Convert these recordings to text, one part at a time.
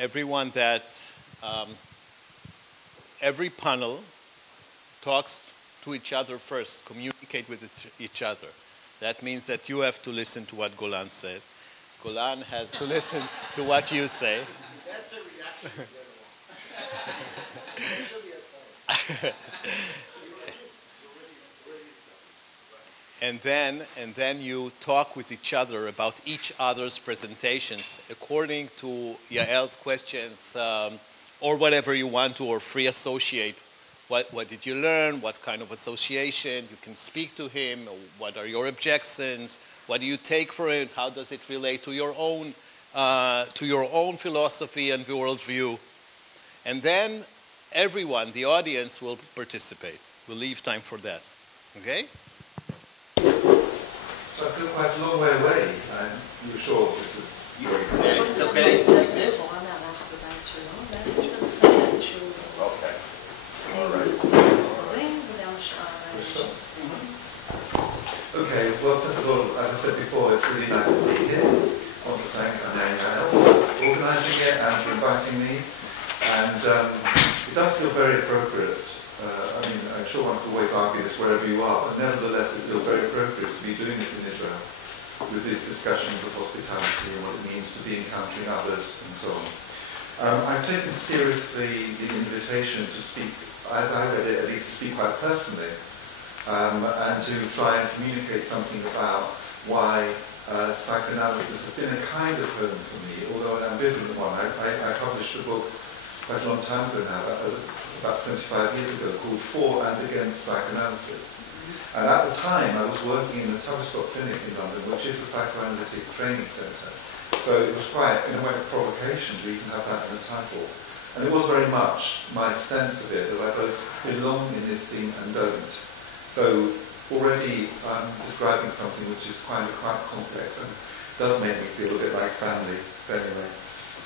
everyone that every panel talks to each other first, communicate with each other. That means that you have to listen to what Golan says. Golan has to listen to what you say. That's a reaction to the other one. That should be a point. And then you talk with each other about each other's presentations according to Yael's questions, or whatever you want to, or free associate. What did you learn? What kind of association? You can speak to him. What are your objections? What do you take for it? How does it relate to your own philosophy and worldview? And then everyone, the audience, will participate. We'll leave time for that. Okay? So I feel quite a long way away. You're sure this is... Yeah, it's okay. Like this? Okay. All right. Okay, well, first of all, as I said before, it's really nice to be here. I want to thank Anaya for organising it and for inviting me. And it does feel very appropriate. I mean, I'm sure one could always argue this wherever you are, but nevertheless it feels very appropriate to be doing this in Israel with these discussions of hospitality and what it means to be encountering others and so on. I've taken seriously the invitation to speak, as I read it, at least to speak quite personally, and to try and communicate something about why psychoanalysis has been a kind of home for me, although an ambivalent one. I published a book quite a long time ago now, about 25 years ago, called For and Against Psychoanalysis. And at the time, I was working in the Tavistock Clinic in London, which is a psychoanalytic training centre. So it was quite, in a way, a provocation to even have that in the title. And it was very much my sense of it, that I both belong in this thing and don't. So already I'm describing something which is quite complex and does make me feel a bit like family, but anyway.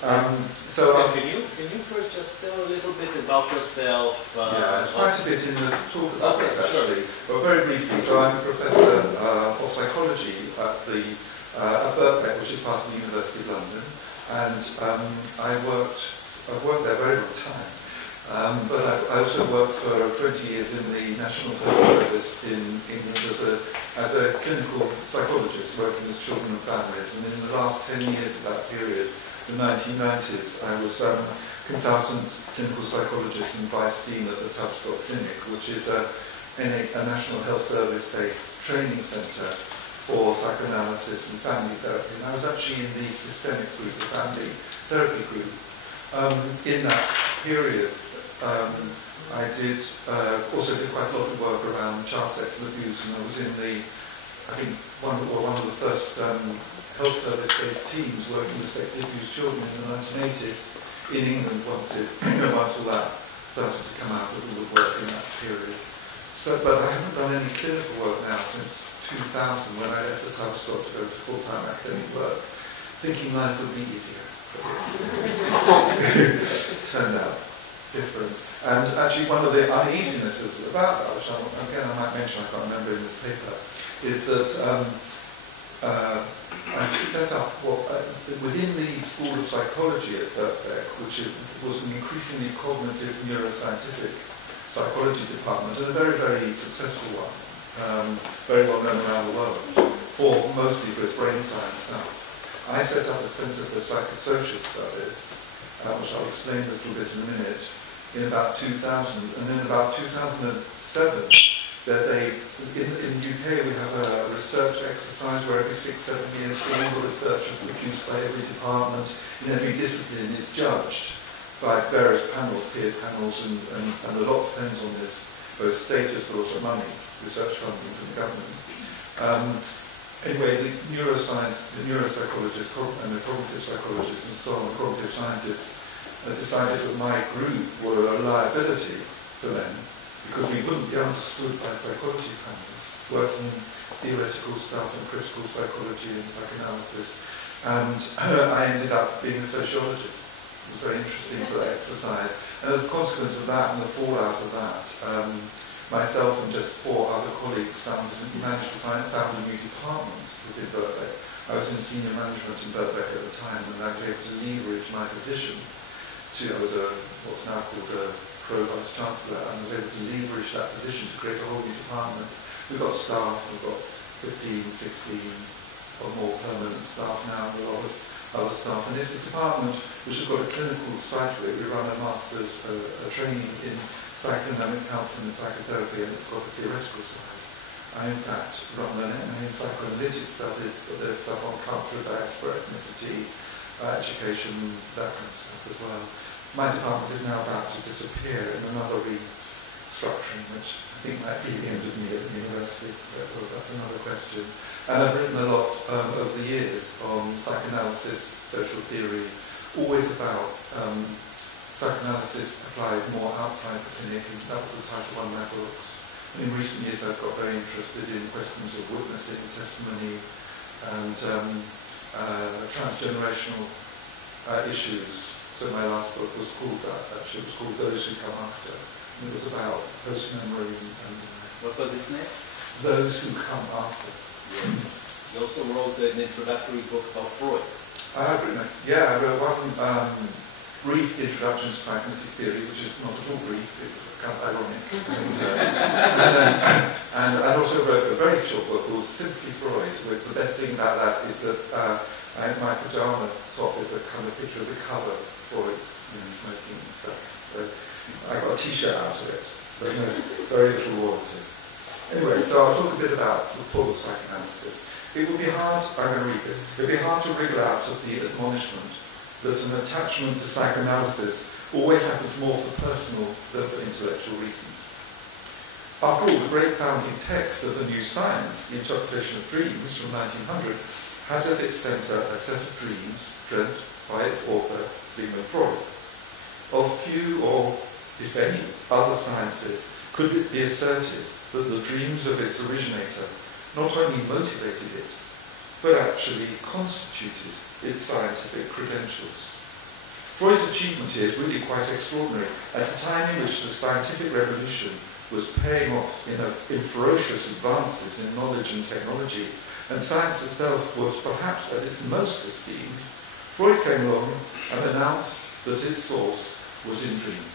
Can you first just tell a little bit about yourself? Yeah, it's quite a bit in the talk about it actually, but very briefly. So I'm a professor of psychology at Berkeley, which is part of the University of London, and I've worked there a very long time. But I also worked for 20 years in the National Health Service in England as a clinical psychologist working with children and families. And in the last 10 years of that period, the 1990s, I was consultant clinical psychologist and vice dean at the Tavistock Clinic, which is a National Health Service-based training centre for psychoanalysis and family therapy. And I was actually in the systemic group, the family therapy group. In that period, I also did quite a lot of work around child sex and abuse, and I was in I think one of the first health service-based teams working with sexually abused children in the 1980s in England once all that started to come out of all the work in that period. So, but I haven't done any clinical work now since 2000 when I left the Tavistock to go to full-time academic work, thinking life would be easier. Turned out different. And actually one of the uneasinesses about that, which again I might mention, I can't remember in this paper, is that I set up within the School of Psychology at Berkeley, which was an increasingly cognitive neuroscientific psychology department, and a very, very successful one, very well known around the world, mostly for its brain science stuff. I set up a Centre for Psychosocial Studies, which I'll explain a little bit in a minute, in about 2000, and in about 2007, in the UK we have a research exercise where every 6-7 years all the research is produced by every department in every discipline is judged by various panels, peer panels, and a lot depends on this, both status but also money, research funding from the government. Anyway, the neuropsychologists and the cognitive psychologists and so on, the cognitive scientists, decided that my group were a liability for them, because we wouldn't be understood by psychology panels working theoretical stuff and critical psychology and psychoanalysis. And I ended up being a sociologist. It was very interesting for that exercise. And as a consequence of that and the fallout of that, myself and just 4 other colleagues managed to found a new department within Birkbeck. I was in senior management in Birkbeck at the time, and I was able to leverage my position was what's now called a pro-vice chancellor, and was able to leverage that position to create a whole new department. We've got staff, we've got 15, 16 or more permanent staff now, and a lot of other staff. And it's a department which has got a clinical side to it. We run a master's training in psychodynamic counselling and psychotherapy, and it's got a theoretical side. I, in fact, run an MA in psychoanalytic studies, but there's stuff on culture, diaspora, ethnicity, education, that kind of stuff as well. My department is now about to disappear in another restructuring, which I think might be the end of me at the university, but well, that's another question. And I've written a lot over the years on psychoanalysis, social theory, always about psychoanalysis applied more outside the clinic, and that was the title of one of my books. And in recent years I've got very interested in questions of witnessing, testimony, and transgenerational issues. So my last book was called that, actually. It was called Those Who Come After. And it was about post-memory and... What was its name? Those Who Come After. Yes. You also wrote an introductory book about Freud. I wrote one brief introduction to psychoanalytic theory, which is not at all brief, it was kind of ironic. and I also wrote a very short book called Simply Freud, with the best thing about that is that my pajama top is a kind of picture of the cover of Freud's smoking and stuff. So I got a t-shirt out of it, but no, very little royalties. Anyway, so I'll talk a bit about the full psychoanalysis. It would be hard, I'm going to read this, it would be hard to wriggle out of the admonishment that an attachment to psychoanalysis always happens more for personal than for intellectual reasons. After all, the great founding text of the new science, the interpretation of dreams from 1900, had at its centre a set of dreams dreamt by its author, Sigmund Freud. Of few or, if any, other sciences could it be asserted that the dreams of its originator not only motivated it, but actually constituted its scientific credentials. Freud's achievement here is really quite extraordinary. At a time in which the scientific revolution was paying off in ferocious advances in knowledge and technology, and science itself was perhaps at its most esteemed, Freud came along and announced that its source was in dreams.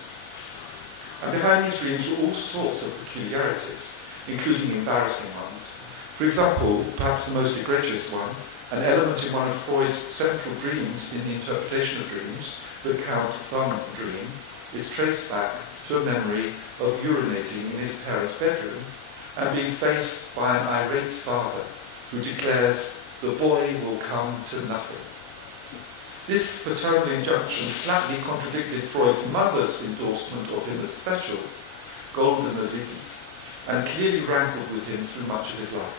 And behind these dreams were all sorts of peculiarities, including embarrassing ones. For example, perhaps the most egregious one, an element in one of Freud's central dreams in the interpretation of dreams, the Count Thumb dream, is traced back to a memory of urinating in his parents' bedroom and being faced by an irate father who declares, "The boy will come to nothing." This paternal injunction flatly contradicted Freud's mother's endorsement of him as special, golden as Iggy, and clearly rankled with him through much of his life.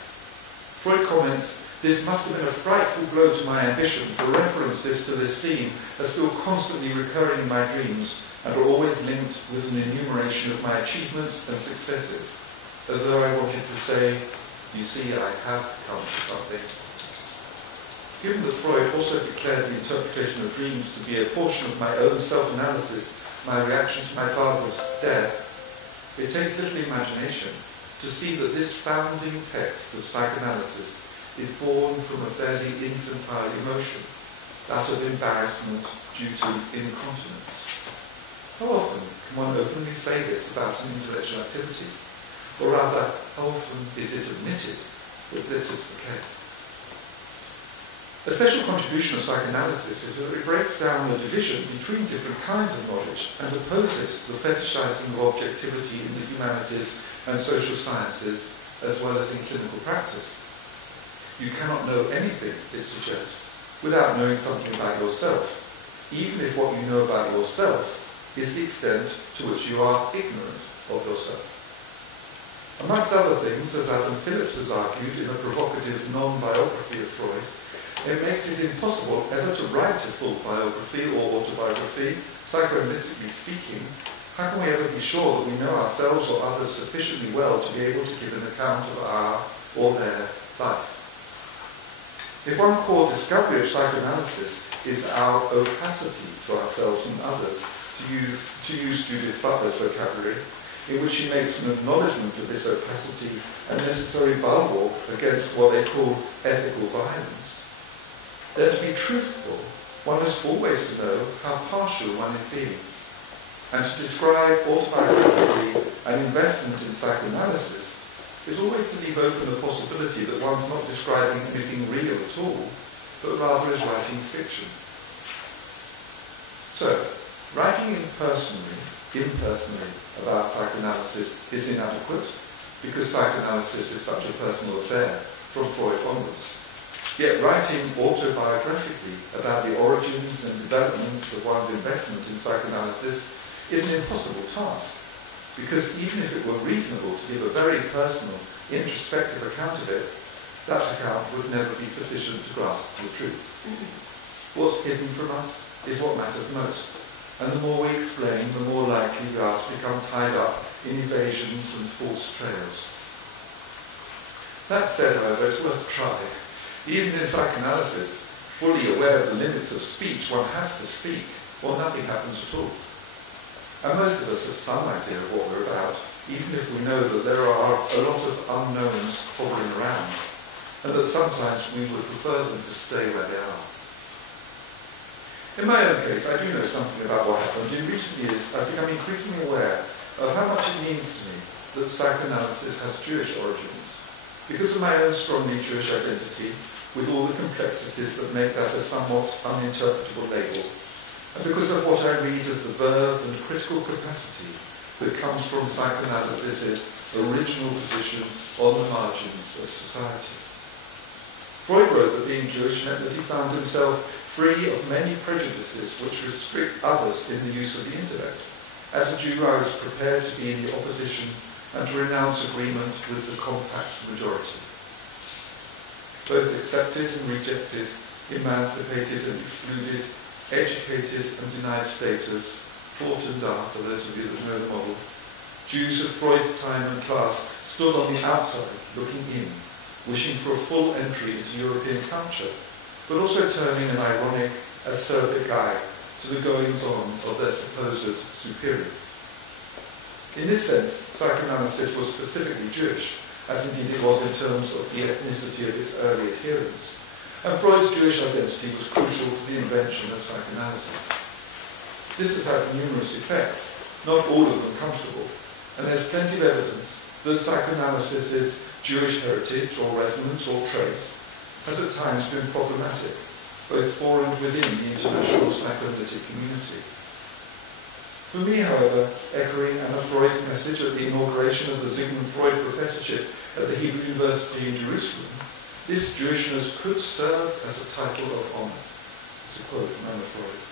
Freud comments, "This must have been a frightful blow to my ambition, for references to this scene are still constantly recurring in my dreams and are always linked with an enumeration of my achievements and successes, as though I wanted to say, you see, I have come to something." Given that Freud also declared the interpretation of dreams to be a portion of my own self-analysis, my reaction to my father's death, it takes little imagination to see that this founding text of psychoanalysis is born from a fairly infantile emotion, that of embarrassment due to incontinence. How often can one openly say this about an intellectual activity? Or rather, how often is it admitted that this is the case? A special contribution of psychoanalysis is that it breaks down the division between different kinds of knowledge and opposes the fetishizing of objectivity in the humanities and social sciences, as well as in clinical practice. You cannot know anything, it suggests, without knowing something about yourself, even if what you know about yourself is the extent to which you are ignorant of yourself. Amongst other things, as Adam Phillips has argued in a provocative non-biography of Freud, it makes it impossible ever to write a full biography or autobiography. Psychoanalytically speaking, how can we ever be sure that we know ourselves or others sufficiently well to be able to give an account of our or their life? If one core discovery of psychoanalysis is our opacity to ourselves and others, to use Judith Butler's vocabulary, in which she makes an acknowledgement of this opacity and necessary bulwark against what they call ethical violence, then to be truthful one has always to know how partial one is being. And to describe autobiographically an investment in psychoanalysis is always to leave open the possibility that one's not describing anything real at all, but rather is writing fiction. So, writing impersonally about psychoanalysis is inadequate, because psychoanalysis is such a personal affair from Freud onwards. Yet writing autobiographically about the origins and developments of one's investment in psychoanalysis is an impossible task, because even if it were reasonable to give a very personal, introspective account of it, that account would never be sufficient to grasp the truth. What's hidden from us is what matters most, and the more we explain, the more likely we are to become tied up in evasions and false trails. That said, however, it's worth a try. Even in psychoanalysis, fully aware of the limits of speech, one has to speak, or nothing happens at all. And most of us have some idea of what we're about, even if we know that there are a lot of unknowns hovering around, and that sometimes we would prefer them to stay where they are. In my own case, I do know something about what happened. In recent years, I've become increasingly aware of how much it means to me that psychoanalysis has Jewish origins, because of my own strongly Jewish identity, with all the complexities that make that a somewhat uninterpretable label, and because of what I read as the verve and critical capacity that comes from psychoanalysis's original position on the margins of society. Freud wrote that being Jewish meant that he found himself free of many prejudices which restrict others in the use of the intellect. As a Jew, I was prepared to be in the opposition and to renounce agreement with the compact majority. Both accepted and rejected, emancipated and excluded, educated and denied status, fought and died, for those of you that know the model. Jews of Freud's time and class stood on the outside, looking in, wishing for a full entry into European culture, but also turning an ironic, acerbic eye to the goings-on of their supposed superiors. In this sense, psychoanalysis was specifically Jewish, as indeed it was in terms of the ethnicity of its early adherents. And Freud's Jewish identity was crucial to the invention of psychoanalysis. This has had numerous effects, not all of them comfortable, and there's plenty of evidence that psychoanalysis's Jewish heritage or resonance or trace has at times been problematic, both for and within the international psychoanalytic community. For me, however, echoing Anna Freud's message at the inauguration of the Sigmund Freud Professorship at the Hebrew University in Jerusalem, this Jewishness could serve as a title of honor. It's a quote from Anna Freud.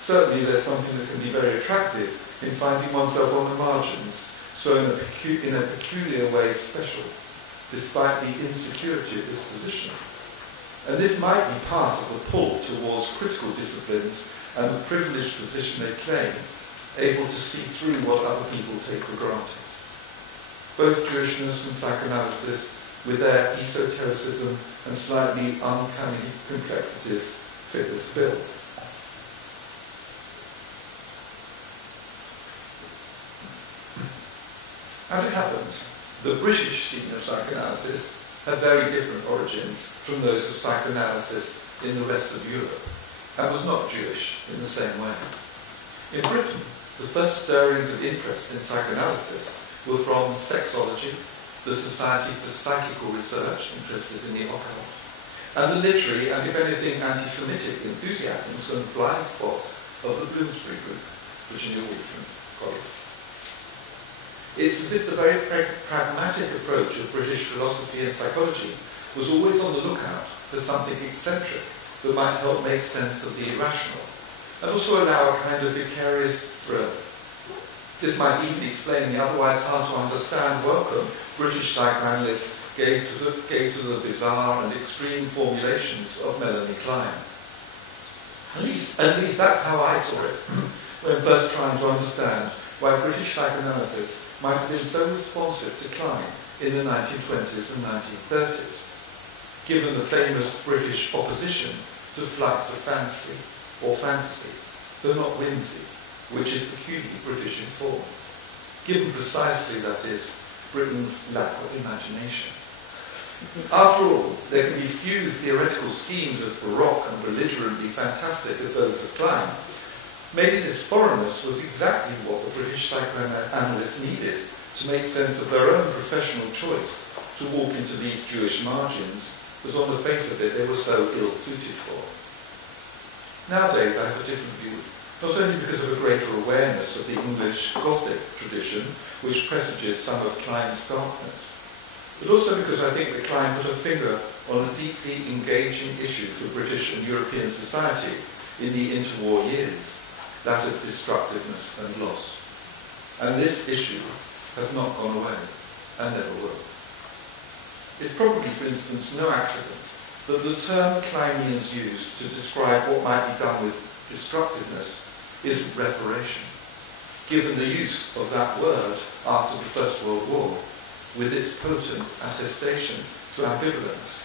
Certainly there's something that can be very attractive in finding oneself on the margins, so in a peculiar way special, despite the insecurity of this position. And this might be part of the pull towards critical disciplines and the privileged position they claim, able to see through what other people take for granted. Both Jewishness and psychoanalysis, with their esotericism and slightly uncanny complexities, fit this bill. As it happens, the British scene of psychoanalysis had very different origins from those of psychoanalysis in the rest of Europe, and was not Jewish in the same way. In Britain, the first stirrings of interest in psychoanalysis were from sexology, the Society for Psychical Research, interested in the occult, and the literary and, if anything, anti-Semitic enthusiasms and blind spots of the Bloomsbury group, Virginia Woolf and colleagues. It's as if the very pragmatic approach of British philosophy and psychology was always on the lookout for something eccentric that might help make sense of the irrational, and also allow a kind of vicarious thrill. This might even explain the otherwise hard to understand welcome British psychoanalysts gave to the bizarre and extreme formulations of Melanie Klein. At least that's how I saw it when first trying to understand why British psychoanalysis might have been so responsive to Klein in the 1920s and 1930s, given the famous British opposition to flights of fancy, or fantasy, though not whimsy, which is peculiarly British in form, given precisely, that is, Britain's lack of imagination. After all, there can be few theoretical schemes as baroque and belligerently fantastic as those of Klein. Maybe this foreignness was exactly what the British psychoanalysts needed to make sense of their own professional choice to walk into these Jewish margins, because on the face of it they were so ill-suited for. Nowadays I have a different view, not only because of a greater awareness of the English Gothic tradition, which presages some of Klein's darkness, but also because I think that Klein put a finger on a deeply engaging issue for British and European society in the interwar years, that of destructiveness and loss. And this issue has not gone away, and never will. It's probably, for instance, no accident that the term Kleinians use to describe what might be done with destructiveness is reparation, given the use of that word after the First World War, with its potent attestation to ambivalence,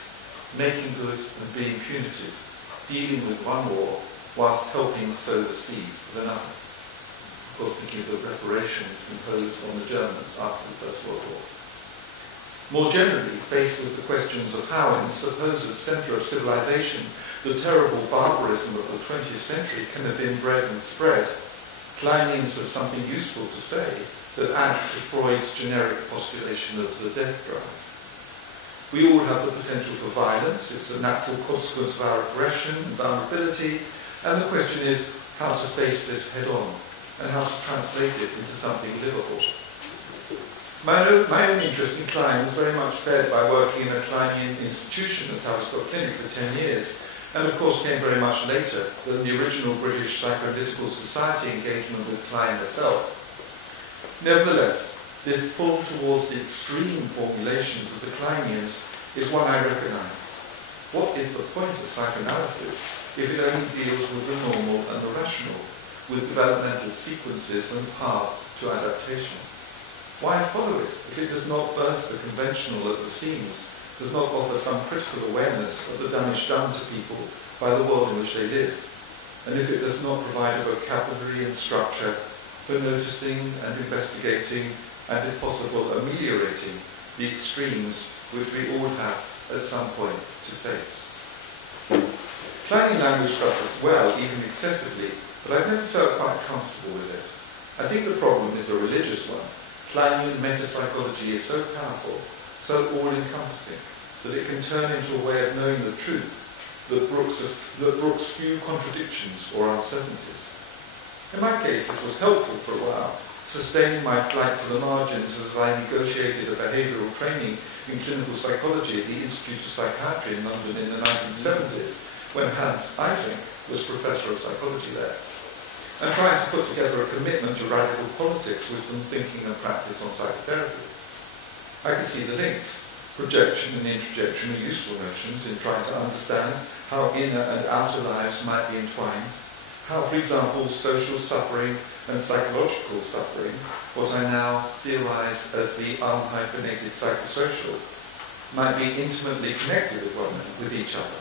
making good and being punitive, dealing with one war whilst helping sow the seeds of another. Of course, thinking of the reparations imposed on the Germans after the First World War. More generally, faced with the questions of how, in the supposed centre of civilization, the terrible barbarism of the 20th century can have been bred and spread, Kleinians have something useful to say that adds to Freud's generic postulation of the death drive. We all have the potential for violence. It's a natural consequence of our aggression and vulnerability, and the question is how to face this head on and how to translate it into something livable. My own interest in Klein was very much fed by working in a Kleinian institution at Tavistock Clinic for 10 years, and of course came very much later than the original British Psychoanalytical Society engagement with Klein herself. Nevertheless, this pull towards the extreme formulations of the Kleinians is one I recognise. What is the point of psychoanalysis if it only deals with the normal and the rational, with developmental sequences and paths to adaptation? Why follow it if it does not burst the conventional at the seams, does not offer some critical awareness of the damage done to people by the world in which they live, and if it does not provide a vocabulary and structure for noticing and investigating and, if possible, ameliorating the extremes which we all have at some point to face. Kleinian language does this well, even excessively, but I've never felt quite comfortable with it. I think the problem is a religious one. Kleinian metapsychology is so powerful, so all-encompassing, that it can turn into a way of knowing the truth that brooks few contradictions or uncertainties. In my case, this was helpful for a while, sustaining my flight to the margins as I negotiated a behavioural training in clinical psychology at the Institute of Psychiatry in London in the 1970s, when Hans Eysenck was professor of psychology there, and trying to put together a commitment to radical politics with some thinking and practice on psychotherapy. I could see the links. Projection and introjection are useful notions in trying to understand how inner and outer lives might be entwined, how, for example, social suffering and psychological suffering, what I now theorize as the unhyphenated psychosocial, might be intimately connected with each other.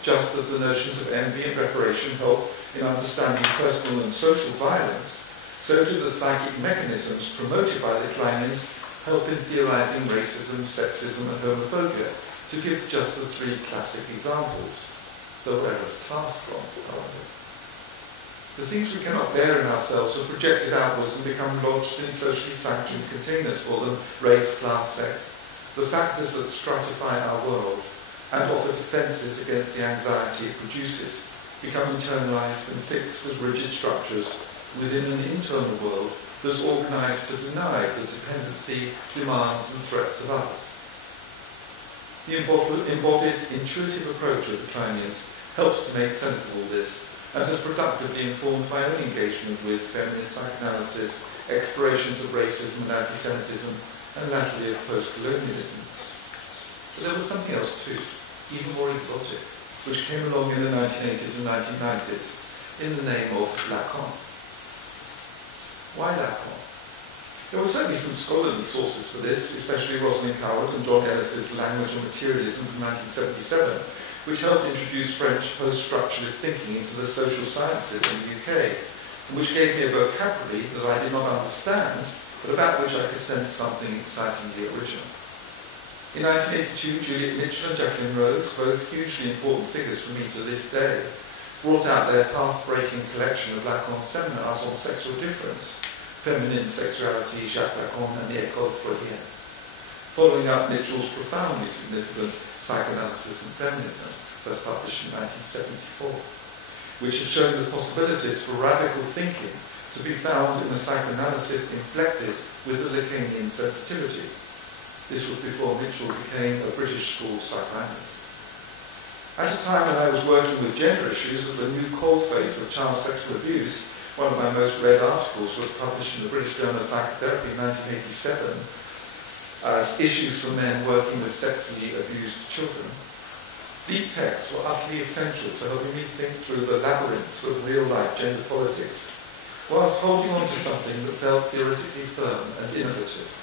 Just as the notions of envy and reparation help in understanding personal and social violence, so do the psychic mechanisms promoted by the Kleinians help in theorizing racism, sexism, and homophobia, to give just the three classic examples, though where is class from, however? The things we cannot bear in ourselves are projected outwards and become lodged in socially sanctioned containers for them: race, class, sex, the factors that stratify our world and offer defences against the anxiety it produces, become internalized and fixed as rigid structures within an internal world that's organized to deny the dependency, demands and threats of others. The embodied, intuitive approach of the Kleinians helps to make sense of all this, and has productively informed my own engagement with feminist psychoanalysis, explorations of racism and anti-Semitism, and latterly of post-colonialism. But there was something else too, even more exotic, which came along in the 1980s and 1990s in the name of Lacan. Why Lacan? There were certainly some scholarly sources for this, especially Rosalind Howard and John Ellis's Language and Materialism from 1977, which helped introduce French post-structuralist thinking into the social sciences in the UK, and which gave me a vocabulary that I did not understand, but about which I could sense something excitingly original. In 1982, Juliet Mitchell and Jacqueline Rose, both hugely important figures for me to this day, brought out their path-breaking collection of Lacan seminars on sexual difference, feminine sexuality, Jacques Lacan and the École Freudienne, following up Mitchell's profoundly significant Psychoanalysis and Feminism, first published in 1974, which has shown the possibilities for radical thinking to be found in a psychoanalysis inflected with the Lacanian sensitivity. This was before Mitchell became a British school psychoanalyst. At a time when I was working with gender issues of the new cold face of child sexual abuse, one of my most read articles was published in the British Journal of Psychotherapy in 1987 as Issues for Men Working with Sexually Abused Children. These texts were utterly essential to helping me think through the labyrinths of real-life gender politics, whilst holding on to something that felt theoretically firm and innovative.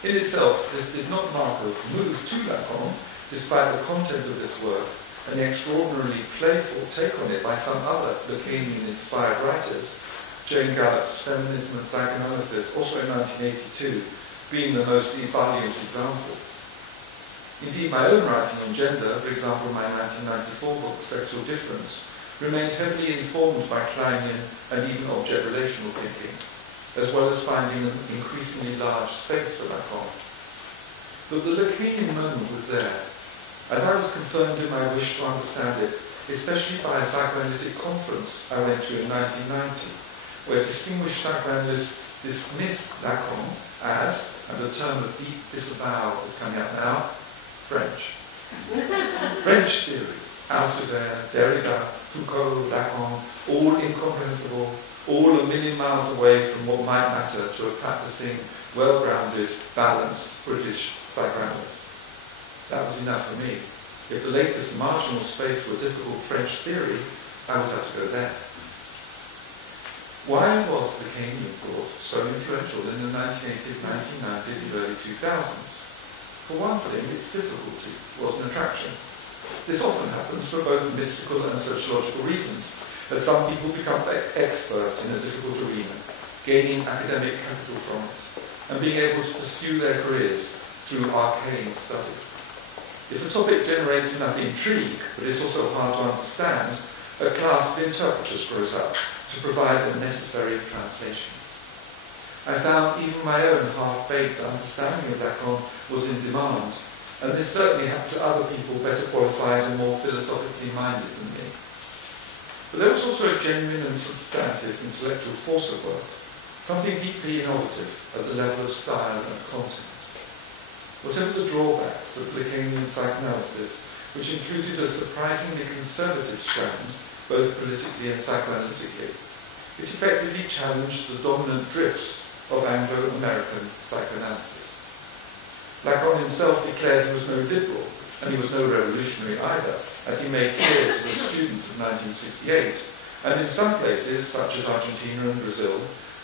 In itself, this did not mark a move to Lacan, despite the content of this work and the extraordinarily playful take on it by some other Lacanian-inspired writers, Jane Gallup's Feminism and Psychoanalysis, also in 1982, being the most ebullient example. Indeed, my own writing on gender, for example my 1994 book, Sexual Difference, remained heavily informed by Kleinian and even object relational thinking, as well as finding an increasingly large space for Lacan. But the Lacanian moment was there, and I was confirmed in my wish to understand it, especially by a psychoanalytic conference I went to in 1990, where distinguished psychoanalysts dismissed Lacan as, and a term of deep disavowal is coming out now, French. French theory, Althusser, Derrida, Foucault, Lacan, all incomprehensible, all a million miles away from what might matter to a practicing, well-grounded, balanced British psychoanalyst. That was enough for me. If the latest marginal space were difficult French theory, I would have to go there. Why was Lacanian thought so influential in the 1980s, 1990s, and early 2000s? For one thing, its difficulty was an attraction. This often happens for both mystical and sociological reasons, as some people become expert in a difficult arena, gaining academic capital from it, and being able to pursue their careers through arcane study. If a topic generates enough intrigue, but is also hard to understand, a class of interpreters grows up to provide the necessary translation. I found even my own half-baked understanding of Lacan was in demand, and this certainly happened to other people better qualified and more philosophically minded than me. But there was also a genuine and substantive intellectual force at work, something deeply innovative at the level of style and content. Whatever the drawbacks of Lacanian psychoanalysis, which included a surprisingly conservative strand, both politically and psychoanalytically, it effectively challenged the dominant drifts of Anglo-American psychoanalysis. Lacan himself declared he was no liberal, and he was no revolutionary either, as he made clear to the students of 1968, and in some places, such as Argentina and Brazil,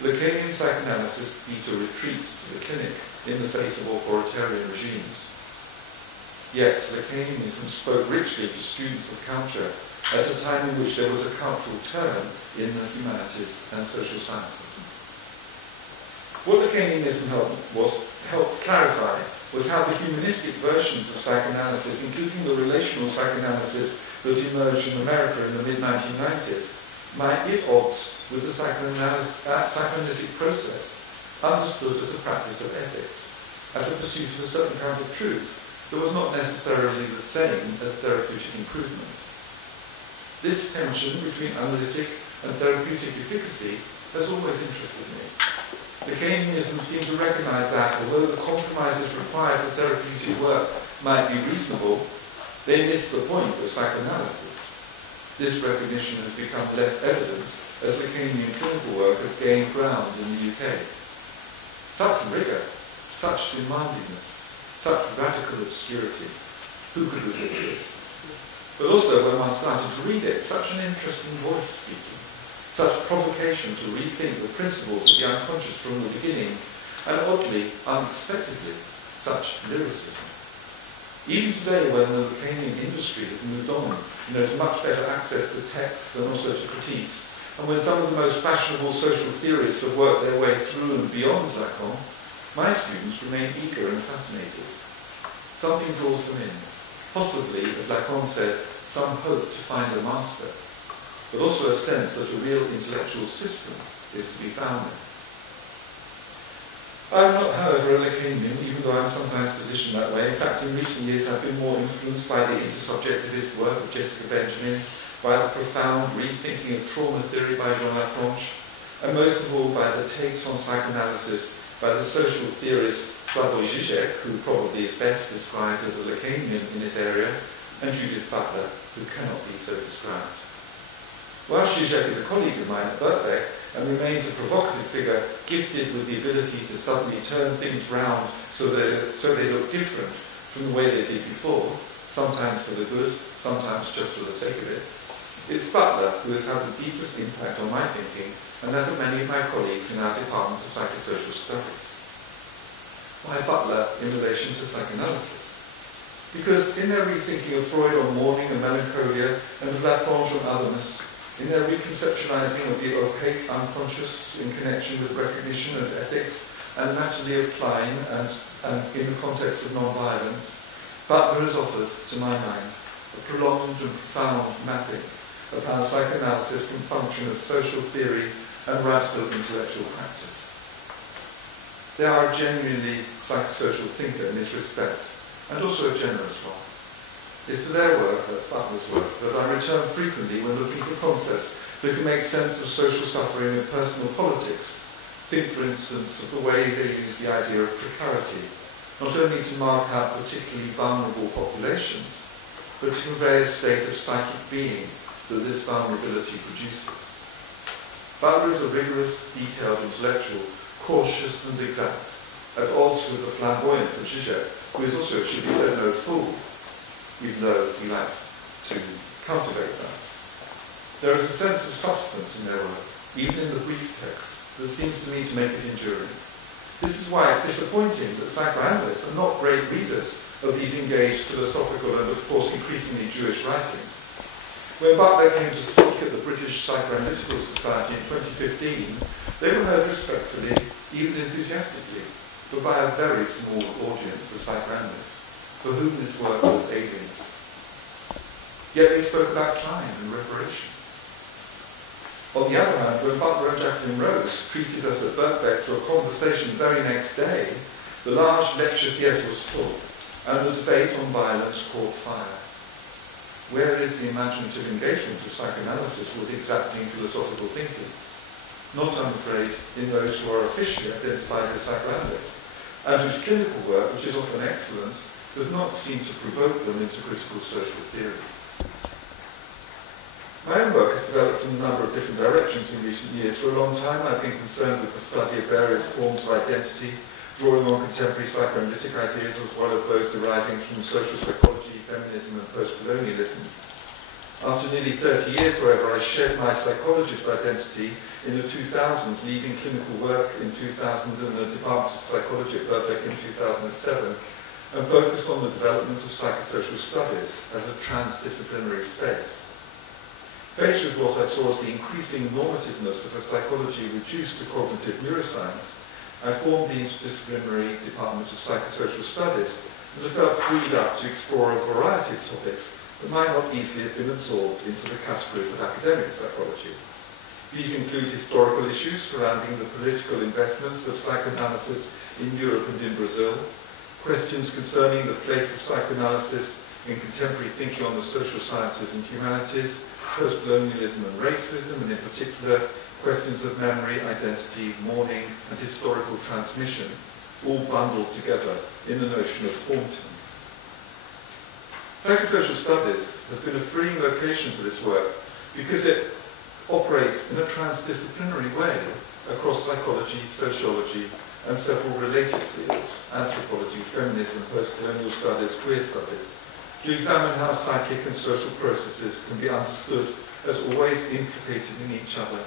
Lacanian psychoanalysis beat a retreat to the clinic in the face of authoritarian regimes. Yet Lacanianism spoke richly to students of culture at a time in which there was a cultural turn in the humanities and social sciences. What Lacanianism helped clarify was how the humanistic versions of psychoanalysis, including the relational psychoanalysis that emerged in America in the mid-1990s, might be at odds with the psychoanalytic process, understood as a practice of ethics, as a pursuit of a certain kind of truth that was not necessarily the same as therapeutic improvement. This tension between analytic and therapeutic efficacy has always interested me. Lacanianism seemed to recognize that, although the compromises required for therapeutic work might be reasonable, they missed the point of psychoanalysis. This recognition has become less evident as Lacanian clinical work has gained ground in the UK. Such rigor, such demandingness, such radical obscurity, who could resist it? But also, when one started to read it, such an interesting voice speaking, such provocation to rethink the principles of the unconscious from the beginning, and oddly, unexpectedly, such lyricism. Even today, when the Lacanian industry has moved on, has much better access to texts and also to critiques, and when some of the most fashionable social theorists have worked their way through and beyond Lacan, my students remain eager and fascinated. Something draws them in. Possibly, as Lacan said, some hope to find a master, but also a sense that a real intellectual system is to be found there. I'm not, however, a Lacanian, even though I'm sometimes positioned that way. In fact, in recent years I've been more influenced by the intersubjectivist work of Jessica Benjamin, by the profound rethinking of trauma theory by Jean Laplanche, and most of all by the takes on psychoanalysis by the social theorist Slavoj Žižek, who probably is best described as a Lacanian in this area, and Judith Butler, who cannot be so described. While Žižek is a colleague of mine at Birkbeck and remains a provocative figure, gifted with the ability to suddenly turn things round so they look different from the way they did before, sometimes for the good, sometimes just for the sake of it, it's Butler who has had the deepest impact on my thinking and that of many of my colleagues in our Department of Psychosocial Studies. Why Butler in relation to psychoanalysis? Because in their rethinking of Freud on mourning and melancholia and of Laplanche on otherness, in their reconceptualizing of the opaque unconscious in connection with recognition and ethics and anatomy of Klein and in the context of non-violence, Butler has offered, to my mind, a prolonged and profound mapping of how psychoanalysis can function as social theory and radical intellectual practice. They are a genuinely psychosocial thinker in this respect, and also a generous one. It's to their work, that's Butler's work, that I return frequently when looking for concepts that can make sense of social suffering and personal politics. Think, for instance, of the way they use the idea of precarity, not only to mark out particularly vulnerable populations, but to convey a state of psychic being that this vulnerability produces. Butler is a rigorous, detailed intellectual, cautious and exact, at odds with the flamboyance of Žižek, who is also, it should be said, no fool, even though he likes to cultivate that. There is a sense of substance in their work, even in the brief text, that seems to me to make it enduring. This is why it's disappointing that psychoanalysts are not great readers of these engaged philosophical and, of course, increasingly Jewish writings. When Butler came to speak at the British Psychoanalytical Society in 2015, they were heard respectfully, even enthusiastically, but by a very small audience of psychoanalysts, for whom this work was alien. Yet they spoke about Klein and reparation. On the other hand, when Butler and Jacqueline Rose treated us at Birkbeck to a conversation the very next day, the large lecture theatre was full, and the debate on violence caught fire. Where is the imaginative engagement of psychoanalysis with exacting philosophical thinking? Not, I'm afraid, in those who are officially identified as psychoanalysts, and whose clinical work, which is often excellent, does not seem to provoke them into critical social theory. My own work has developed in a number of different directions in recent years. For a long time, I've been concerned with the study of various forms of identity, drawing on contemporary psychoanalytic ideas as well as those deriving from social psychology, feminism, and post-colonialism. After nearly 30 years, however, I shed my psychologist identity in the 2000s, leaving clinical work in 2000 and the Department of Psychology at Birkbeck in 2007, and focused on the development of psychosocial studies as a transdisciplinary space. Faced with what I saw as the increasing normativeness of a psychology reduced to cognitive neuroscience, I formed the interdisciplinary Department of Psychosocial Studies and I felt freed up to explore a variety of topics that might not easily have been absorbed into the categories of academic psychology. These include historical issues surrounding the political investments of psychoanalysis in Europe and in Brazil, questions concerning the place of psychoanalysis in contemporary thinking on the social sciences and humanities, post-colonialism and racism, and in particular, questions of memory, identity, mourning, and historical transmission, all bundled together in the notion of haunting. Psychosocial studies has been a freeing location for this work because it operates in a transdisciplinary way across psychology, sociology, and several related fields, anthropology, feminism, post-colonial studies, queer studies, to examine how psychic and social processes can be understood as always implicated in each other,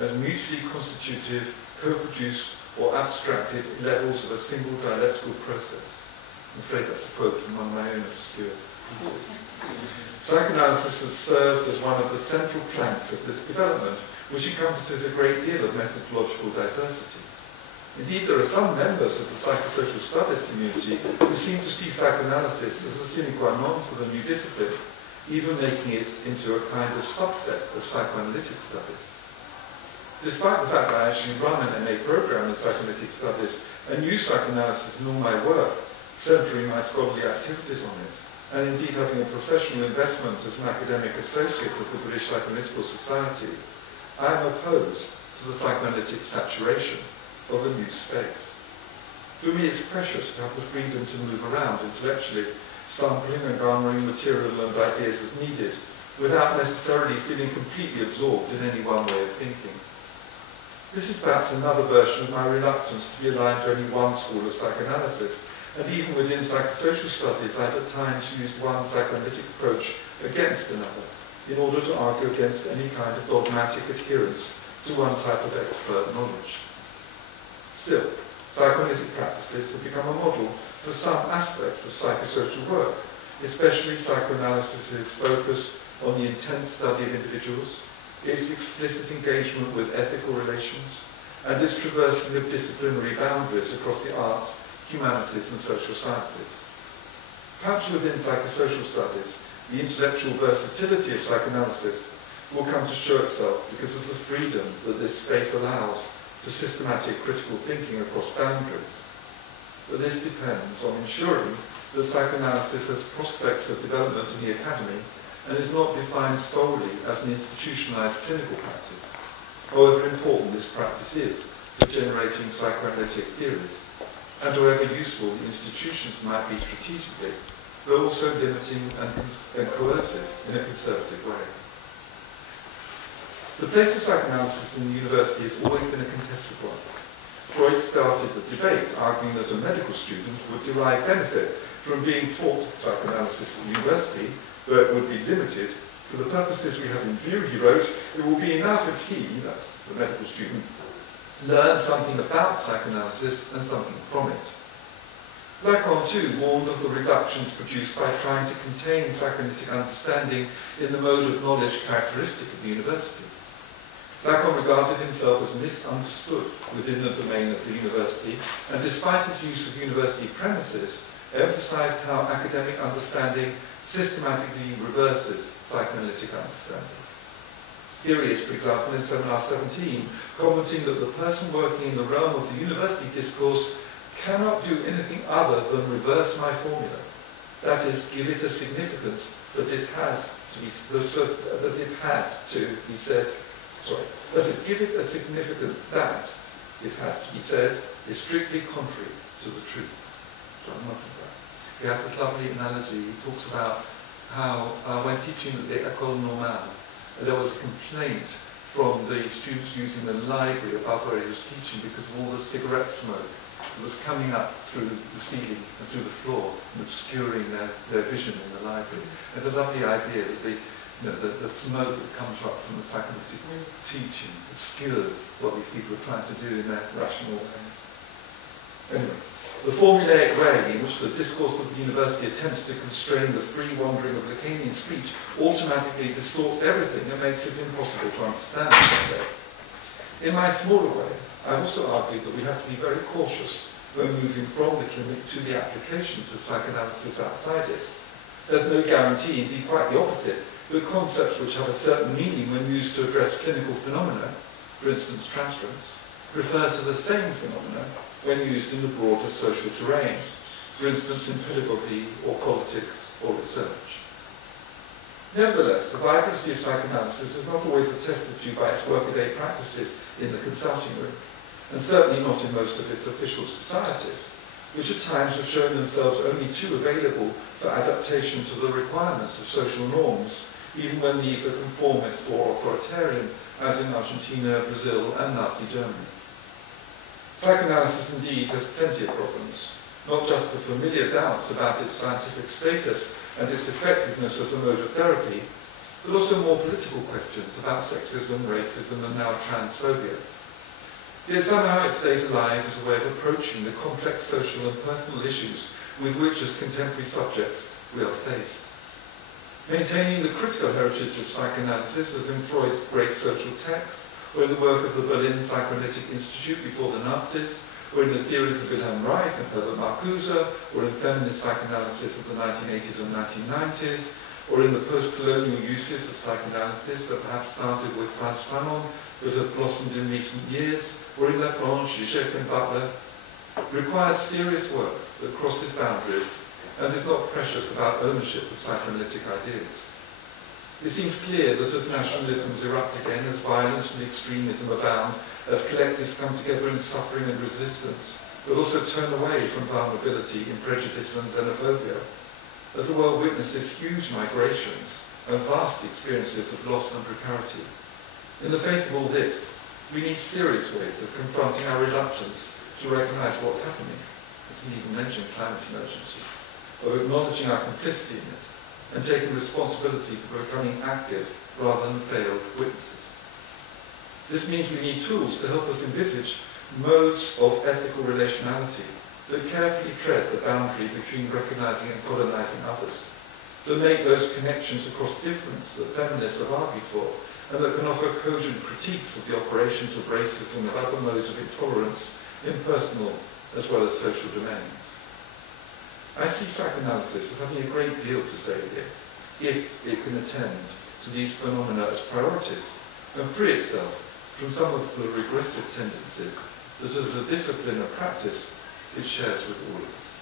as mutually constitutive, co-produced, or abstracted levels of a single dialectical process. I'm afraid that's a quote from one of my own obscure pieces. Psychoanalysis has served as one of the central planks of this development, which encompasses a great deal of methodological diversity. Indeed, there are some members of the psychosocial studies community who seem to see psychoanalysis as a sine qua non for the new discipline, even making it into a kind of subset of psychoanalytic studies. Despite the fact that I actually run an MA program in psychoanalytic studies and use psychoanalysis in all my work, centering my scholarly activities on it, and indeed having a professional investment as an academic associate of the British Psychoanalytical Society, I am opposed to the psychoanalytic saturation of a new space. For me, it's precious to have the freedom to move around intellectually, sampling and garnering material and ideas as needed, without necessarily feeling completely absorbed in any one way of thinking. This is perhaps another version of my reluctance to be aligned to any one school of psychoanalysis, and even within psychosocial studies, I've at times used one psychoanalytic approach against another, in order to argue against any kind of dogmatic adherence to one type of expert knowledge. Still, psychoanalytic practices have become a model for some aspects of psychosocial work, especially psychoanalysis's focus on the intense study of individuals, its explicit engagement with ethical relations, and its traversing of disciplinary boundaries across the arts, humanities, and social sciences. Perhaps within psychosocial studies, the intellectual versatility of psychoanalysis will come to show itself because of the freedom that this space allows to systematic critical thinking across boundaries. But this depends on ensuring that psychoanalysis has prospects for development in the academy and is not defined solely as an institutionalized clinical practice, however important this practice is for generating psychoanalytic theories, and however useful the institutions might be strategically, though also limiting and coercive in a conservative way. The place of psychoanalysis in the university has always been a contested one. Freud started the debate, arguing that a medical student would derive benefit from being taught psychoanalysis at the university, though it would be limited. For the purposes we have in view, he wrote, it will be enough if he, that's the medical student, learns something about psychoanalysis and something from it. Lacan, too, warned of the reductions produced by trying to contain psychoanalytic understanding in the mode of knowledge characteristic of the university. Lacan regarded himself as misunderstood within the domain of the university, and despite his use of university premises, emphasized how academic understanding systematically reverses psychoanalytic understanding. Here he is, for example, in Seminar 17, commenting that the person working in the realm of the university discourse cannot do anything other than reverse my formula. That is, give it a significance that it has to be, that is, give it a significance that, it has to be said, is strictly contrary to the truth. We have this lovely analogy. He talks about how when teaching at the École Normale, there was a complaint from the students using the library above where he was teaching because of all the cigarette smoke that was coming up through the ceiling and through the floor and obscuring their vision in the library. There's a lovely idea that the smoke that comes up from the psychoanalytic teaching obscures what these people are trying to do in their rational way. Anyway, the formulaic way in which the discourse of the university attempts to constrain the free wandering of Lacanian speech automatically distorts everything and makes it impossible to understand the subject. In my smaller way, I've also argued that we have to be very cautious when moving from the clinic to the applications of psychoanalysis outside it. There's no guarantee, indeed quite the opposite, that concepts which have a certain meaning when used to address clinical phenomena, for instance transference, refer to the same phenomena when used in the broader social terrain, for instance in pedagogy or politics or research. Nevertheless, the vibrancy of psychoanalysis is not always attested to by its workaday practices in the consulting room, and certainly not in most of its official societies, which at times have shown themselves only too available for adaptation to the requirements of social norms, even when these are conformist or authoritarian, as in Argentina, Brazil, and Nazi Germany. Psychoanalysis indeed has plenty of problems, not just the familiar doubts about its scientific status and its effectiveness as a mode of therapy, but also more political questions about sexism, racism, and now transphobia. Yet somehow it stays alive as a way of approaching the complex social and personal issues with which, as contemporary subjects, we are faced. Maintaining the critical heritage of psychoanalysis as in Freud's great social texts, or in the work of the Berlin Psychoanalytic Institute before the Nazis, or in the theories of Wilhelm Reich and Herbert Marcuse, or in feminist psychoanalysis of the 1980s and 1990s, or in the post-colonial uses of psychoanalysis that perhaps started with Frantz Fanon, but have blossomed in recent years, or in Laplanche, Zizek and Butler, requires serious work that crosses boundaries and is not precious about ownership of psychoanalytic ideas. It seems clear that as nationalisms erupt again, as violence and extremism abound, as collectives come together in suffering and resistance, but also turn away from vulnerability in prejudice and xenophobia, as the world witnesses huge migrations and vast experiences of loss and precarity. In the face of all this, we need serious ways of confronting our reluctance to recognise what's happening. I didn't even mention climate emergency, of acknowledging our complicity in it, and taking responsibility for becoming active rather than failed witnesses. This means we need tools to help us envisage modes of ethical relationality that carefully tread the boundary between recognising and colonising others, that make those connections across difference that feminists have argued for, and that can offer cogent critiques of the operations of racism and other modes of intolerance in personal as well as social domains. I see psychoanalysis as having a great deal to say here, if it can attend to these phenomena as priorities and free itself from some of the regressive tendencies that as a discipline and practice it shares with all of us.